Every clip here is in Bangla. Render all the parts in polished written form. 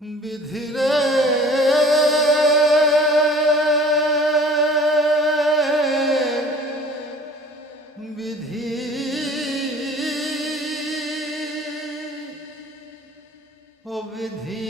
বিধিরে বিধি ও বিধি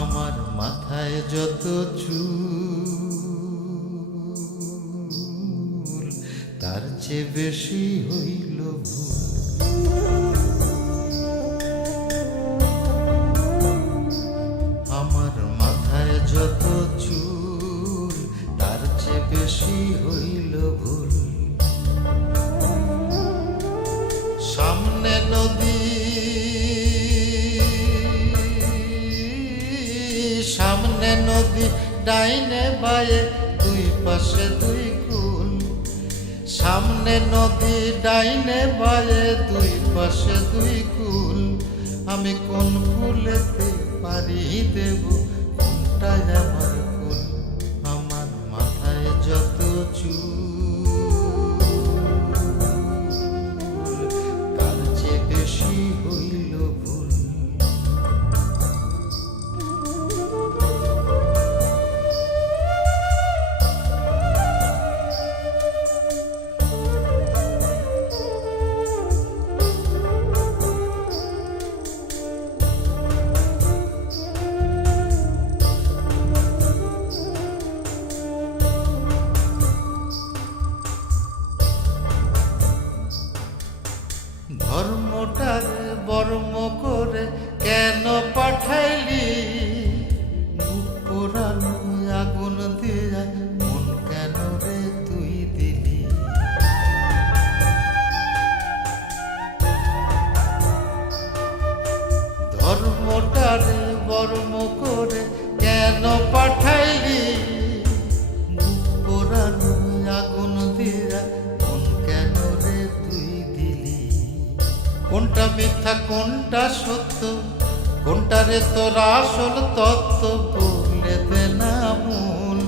আমার মাথায় যত চুল তার চেয়ে বেশি হইল ভুল। আমার মাথায় যত চুল তার চেয়ে বেশি হইল ভুল। সামনে নদী সামনে নদী ডাইনে বায়ে দুই পাশে দুই কুল। সামনে নদী ডাইনে বায়ে দুই পাশে দুই কুল। আমি কোন কুলেতে পারি দেব কোনটাই আমার কুল। আমার মাথায় যত চুল তার চেয়ে বেশি হইল ভুল। ধর্মটারে বর্ম করে কেন পাঠাইলি? পোড়ানো আগুন দিয়া মন কেন রে তুই দিলি? ধর্মটারে বর্ম করে কেন পাঠাইলি? পোড়ানো আগুন দিয়া মন কেন রে তুই দিলি? কোনটা মিথ্যা কোনটা সত্য, কোনটা রে তোর আসল তত্ত্ব বলে দে না মূল।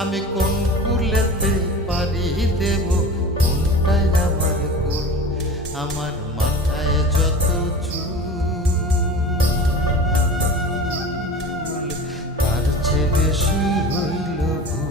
আমি কোন কুলেতে পারি দেব কোনটাই আমার কুল। আমার মাথায় যত চুল তার চেয়ে বেশি হইল ভুল।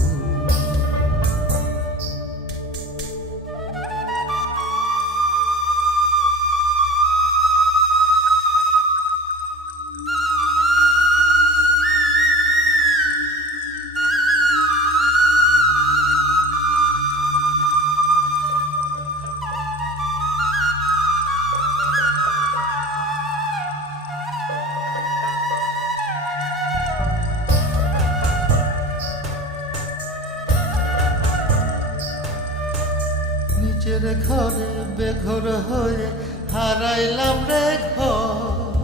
নিজের ঘরে বেঘর হয়ে হারাইলাম রে ঘর।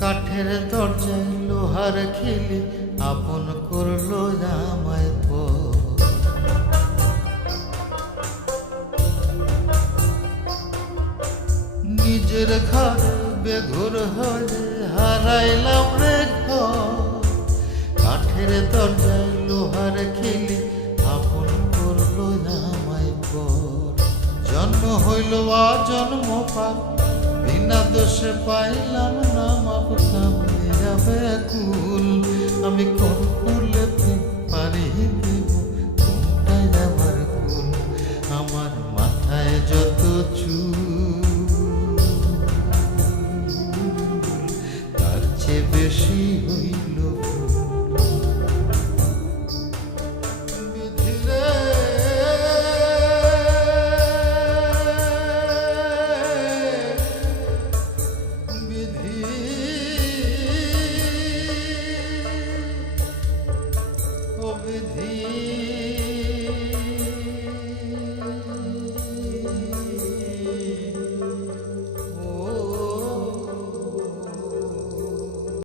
কাঠের দরজায় লোহার খিলি আপন করলো আমায় পর। নিজের ঘরে বেঘর হয়ে হারাইলাম রে ঘর। কাঠের দরজায় লোহার খিলি আপন করলো আমায় পর। জন্ম হইল জন্ম পাপ বিনা দোষে পাইলাম না মাপ। কামড়ে যাবে কুল আমি কোন